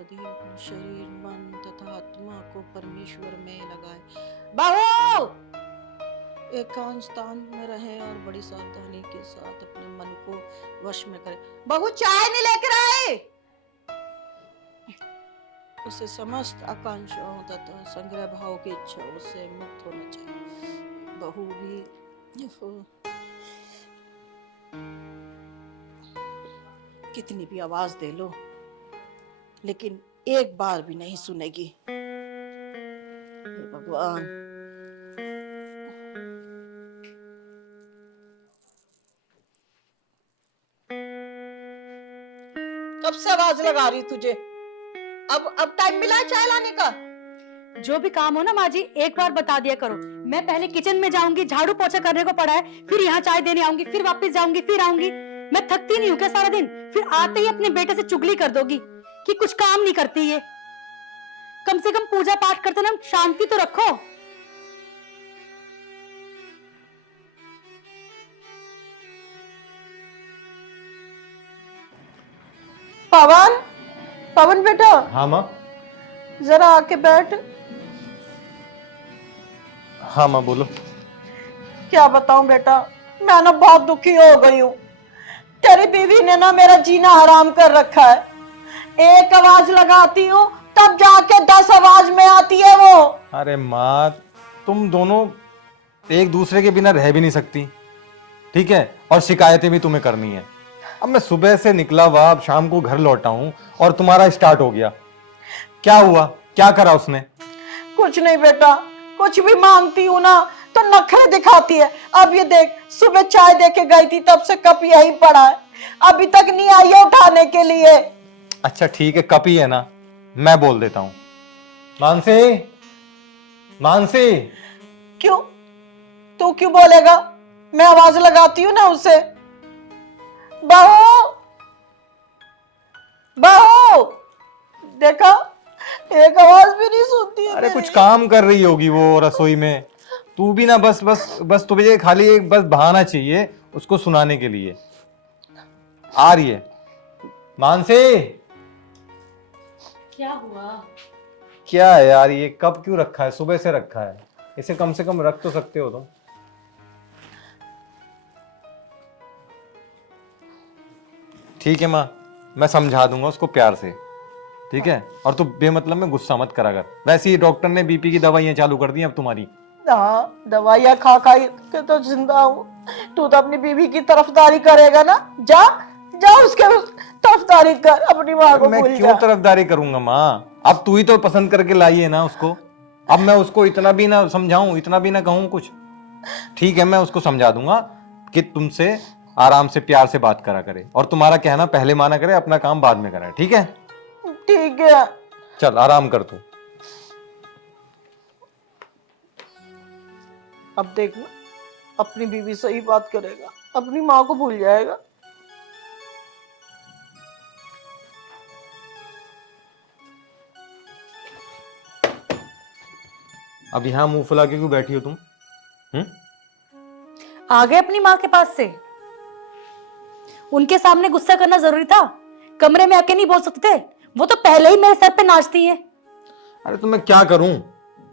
सदी अपने शरीर मन तथा आत्मा को परमेश्वर में लगाए। बहू एकांत स्थान में रहे और बड़ी सावधानी के साथ अपने मन को वश में करे। बहू चाय नहीं लेकर आए। उसे समस्त आकांक्षाओं तथा संग्रह भाव की इच्छाओं से मुक्त होना चाहिए। बहू भी कितनी भी आवाज दे लो लेकिन एक बार भी नहीं सुनेगी। हे भगवान। कब से आवाज लगा रही तुझे? अब टाइम मिला है चाय लाने का? जो भी काम हो ना माँ जी एक बार बता दिया करो। मैं पहले किचन में जाऊंगी, झाड़ू पोछा करने को पड़ा है, फिर यहाँ चाय देने आऊंगी, फिर वापस जाऊंगी, फिर आऊंगी। मैं थकती नहीं हूँ क्या सारा दिन? फिर आते ही अपने बेटे से चुगली कर दोगी कि कुछ काम नहीं करती ये। कम से कम पूजा पाठ करते ना शांति तो रखो। पवन, पवन बेटा। हाँ माँ। जरा आके बैठ। हाँ माँ बोलो। क्या बताऊं बेटा, मैं ना बहुत दुखी हो गई हूँ। तेरी बीवी ने ना मेरा जीना हराम कर रखा है। एक आवाज लगाती हूँ तब जाके 10 आवाज में आती है वो। अरे माँ तुम दोनों एक दूसरे के बिना रह भी नहीं सकती, ठीक है? और शिकायतें भी तुम्हें करनी है। अब मैं सुबह से निकला हुआ, अब शाम को घर लौटा हूँ और तुम्हारा स्टार्ट हो गया। क्या हुआ? क्या करा उसने? कुछ नहीं बेटा, कुछ भी मांगती हूँ ना तो नखरे दिखाती है। अब ये देख, सुबह चाय दे के गई थी तब से कप यहीं पड़ा है, अभी तक नहीं आई है उठाने के लिए। अच्छा ठीक है, कप ही है ना, मैं बोल देता हूँ। मानसी, मानसी। क्यों? तू क्यों बोलेगा? मैं आवाज लगाती हूँ ना उसे। बहू, बहू, देखा एक आवाज भी नहीं सुनती है। अरे कुछ काम कर रही होगी वो रसोई में। तू भी ना बस बस बस तुझे खाली एक बस बहाना चाहिए उसको सुनाने के लिए। आ रही है मानसी। क्या हुआ? क्या है यार, ये कब क्यों रखा है? सुबह से रखा है, इसे कम से कम रख तो सकते हो तुम। ठीक है माँ, मैं समझा दूंगा उसको प्यार से, ठीक है? और तू बेमतलब में गुस्सा मत करा कर। वैसे ही डॉक्टर ने बीपी की दवाइयां चालू कर दी अब तुम्हारी। हाँ, दवाइयाँ खा खा के तो जिंदा हूँ। तू तो अपनी बीवी की तरफदारी करेगा ना? जा जा उसके तरफदारी कर, अपनी माँ को मैं भूल क्यों जा। तरफदारी करूंगा माँ? अब तू ही तो पसंद करके लाई है ना उसको। अब मैं उसको इतना भी ना समझाऊं, इतना भी ना कहूं कुछ? ठीक है, मैं उसको समझा दूंगा कि तुमसे आराम से प्यार से बात करा करे और तुम्हारा कहना पहले माना करे, अपना काम बाद में करे, ठीक है? ठीक है। चल आराम कर तू। अब देखना, अपनी बीवी से ही बात करेगा, अपनी माँ को भूल जाएगा। अब यहाँ मुंह फुला के क्यों बैठी हो तुम? आ गए अपनी माँ के पास से? उनके सामने गुस्सा करना जरूरी था? कमरे में आके नहीं बोल सकते थे? वो तो पहले ही मेरे सर पे नाचती है। अरे तो मैं क्या करूं?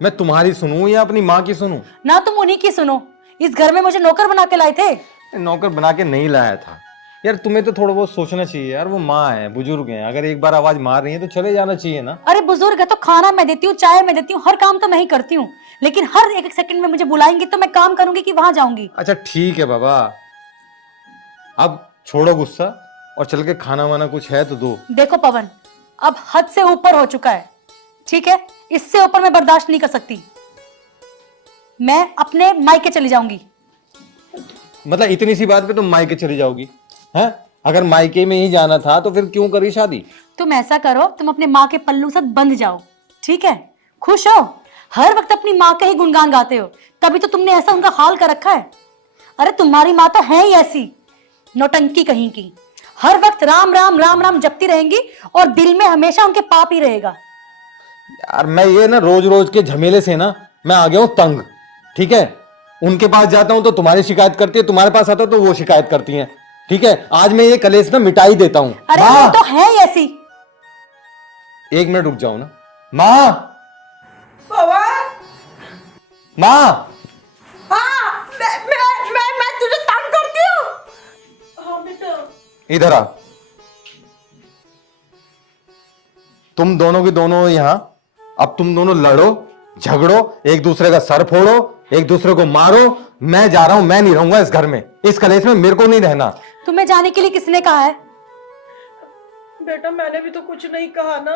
मैं तुम्हारी सुनूं या अपनी माँ की सुनूं? ना तुम उन्हीं की सुनो। इस घर में मुझे नौकर बना के लाए थे। नौकर बना के नहीं लाया था यार, तुम्हें तो थोड़ा बहुत सोचना चाहिए यार। वो माँ है, बुजुर्ग हैं, अगर एक बार आवाज मार रही है तो चले जाना चाहिए ना। अरे बुजुर्ग है तो खाना मैं देती हूँ, चाय मैं देती हूँ, हर काम तो मैं ही करती हूँ, लेकिन हर एक सेकंड में मुझे बुलाएंगे तो मैं काम करूंगी कि वहां जाऊंगी? अच्छा ठीक है बाबा, अब छोड़ो गुस्सा और चल के खाना वाना कुछ है तो दो। देखो पवन, अब हद से ऊपर हो चुका है, ठीक है? इससे ऊपर मैं बर्दाश्त नहीं कर सकती। मैं अपने मायके चली जाऊंगी। मतलब इतनी सी बात पे तुम मायके चली जाओगी? हैं? अगर मायके में ही जाना था तो फिर क्यों करी शादी? तुम ऐसा करो, तुम अपने माँ के पल्लू साथ बंध जाओ, ठीक है? खुश हो? हर वक्त अपनी माँ का ही गुणगान गाते हो, तभी तो तुमने ऐसा उनका हाल कर रखा है। अरे तुम्हारी माँ तो है ही ऐसी नौटंकी कहीं की, हर वक्त राम राम राम राम जपती रहेंगी और दिल में हमेशा उनके पाप ही रहेगा। यार मैं ये ना रोज रोज के झमेले से ना मैं आ गया हूं तंग, ठीक है? उनके पास जाता हूं तो तुम्हारी शिकायत करती है, तुम्हारे पास आता तो वो शिकायत करती हैं, ठीक है? आज मैं ये कलेश ना मिटा ही देता हूं। अरे वो तो है ही ऐसी। एक मिनट रुक जाओ ना। माँ, बाबा माँ, हाँ मैं तुझे तंग करती हूँ। हाँ बेटा। इधर आ। तुम दोनों के दोनों यहाँ, अब तुम दोनों लड़ो झगड़ो, एक दूसरे का सर फोड़ो, एक दूसरे को मारो। मैं जा रहा हूं, मैं नहीं रहूंगा इस घर में, इस कलेश में मेरे को नहीं रहना। तुम्हें जाने के लिए किसने कहा है? बेटा मैंने भी तो कुछ नहीं कहा ना,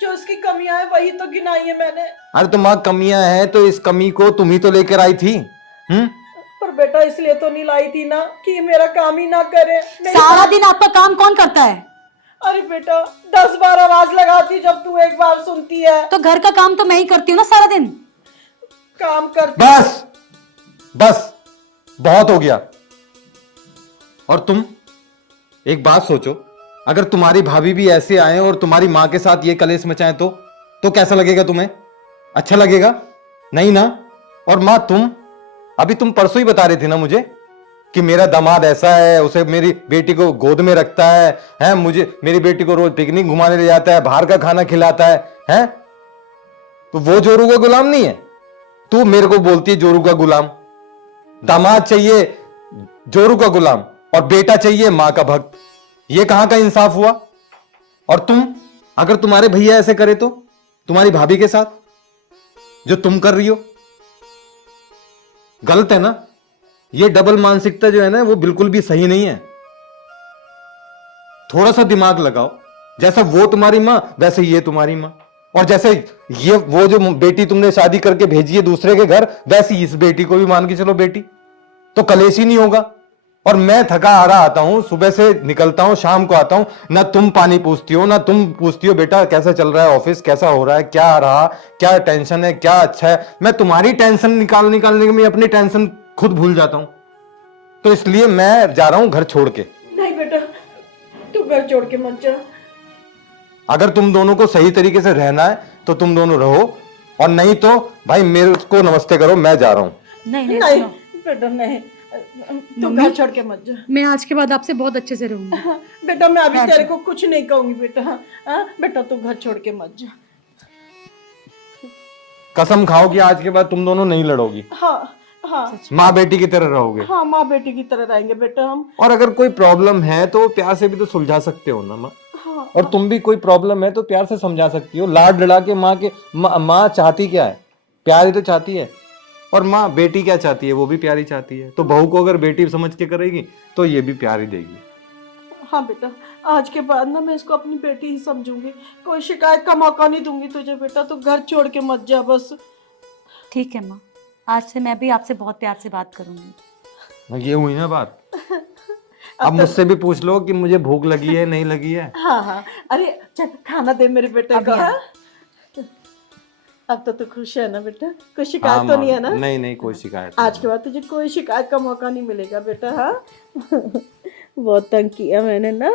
जो उसकी कमियां है वही तो गिनाई है मैंने। अरे तो माँ कमियां हैं तो इस कमी को तुम ही तो लेकर आई थी। पर बेटा इसलिए तो नहीं लाई थी ना कि ये मेरा काम ही ना करे। सारा दिन आपका काम कौन करता है? अरे बेटा 10 बार आवाज लगाती जब तू एक बार सुनती है। तो घर का काम तो मैं ही करती हूँ ना सारा दिन। काम करती बस बस, बहुत हो गया। और तुम एक बात सोचो, अगर तुम्हारी भाभी भी ऐसे आए और तुम्हारी मां के साथ ये कलेश मचाएं तो कैसा लगेगा तुम्हें? अच्छा लगेगा? नहीं ना। और मां तुम परसों ही बता रही थी ना मुझे कि मेरा दामाद ऐसा है, उसे मेरी बेटी को गोद में रखता है, मुझे मेरी बेटी को रोज पिकनिक घुमाने ले जाता है, बाहर का खाना खिलाता है? तो वो जोरू का गुलाम नहीं है? तू मेरे को बोलती है जोरू का गुलाम। दामाद चाहिए जोरू का गुलाम और बेटा चाहिए मां का भक्त। ये कहां का इंसाफ हुआ? और अगर तुम्हारे भैया ऐसे करे तो तुम्हारी भाभी के साथ जो तुम कर रही हो, गलत है ना? ये डबल मानसिकता जो है ना, वो बिल्कुल भी सही नहीं है। थोड़ा सा दिमाग लगाओ, जैसा वो तुम्हारी मां वैसे ये तुम्हारी मां, और जैसे ये वो जो बेटी तुमने शादी करके भेजी है दूसरे के घर, वैसे इस बेटी को भी मान के चलो बेटी, तो कलेश ही नहीं होगा। और मैं थका हारा आता हूं, सुबह से निकलता हूं, शाम को आता हूं, ना तुम पानी पूछती हो, ना तुम पूछती हो बेटा कैसा चल रहा है, ऑफिस कैसा हो रहा है, क्या रहा, क्या टेंशन है, क्या अच्छा है। मैं तुम्हारी टेंशन निकालने में अपनी टेंशन खुद भूल जाता हूं। तो इसलिए मैं जा रहा हूं घर छोड़ के। नहीं बेटा तू घर छोड़ के मत जा। अगर तुम दोनों को सही तरीके से रहना है तो तुम दोनों रहो, और नहीं तो भाई मेरे को नमस्ते करो, मैं जा रहा हूं। नहीं नहीं सुनो, बेटा नहीं, तू घर छोड़ के मत जा। मैं आज के बाद आपसे बहुत अच्छे से रहूंगी। हाँ, बेटा मैं अभी अच्छा। तेरे को कुछ नहीं कहूंगी बेटा। हाँ बेटा तू घर छोड़ के मत जा। कसम खाओ कि आज के बाद तुम दोनों नहीं लड़ोगी, हाँ हाँ माँ बेटी की तरह रहोगे। हाँ माँ बेटी की तरह रहेंगे बेटा हम। और अगर कोई प्रॉब्लम है तो प्यार से भी तो सुलझा सकते हो ना माँ। हाँ और तुम भी कोई प्रॉब्लम है तो प्यार से समझा सकती हो। लाड लड़ा के माँ चाहती क्या है? प्यार ही तो चाहती है। और माँ बेटी क्या चाहती है? वो भी प्यार ही चाहती है। तो बहू को अगर बेटी समझ के करेगी तो ये भी प्यार ही देगी। हाँ बेटा आज के बाद ना मैं इसको अपनी बेटी ही समझूंगी, कोई शिकायत का मौका नहीं दूंगी तुझे बेटा। तू घर छोड़ के मत जा बस। ठीक है माँ, आज से मैं भी आपसे बहुत प्यार से बात करूंगी। ये हुई ना बात। अब मुझसे भी पूछ लो कि मुझे भूख लगी है नहीं लगी है। हाँ हाँ अरे चल खाना दे मेरे बेटे को। अभी हाँ? अब तो तू खुश है ना बेटा? कोई हाँ, शिकायत तो नहीं है ना? नहीं नहीं कोई शिकायत आज नहीं। के बाद तुझे कोई शिकायत का मौका नहीं मिलेगा बेटा। हाँ बहुत तंग किया मैंने ना।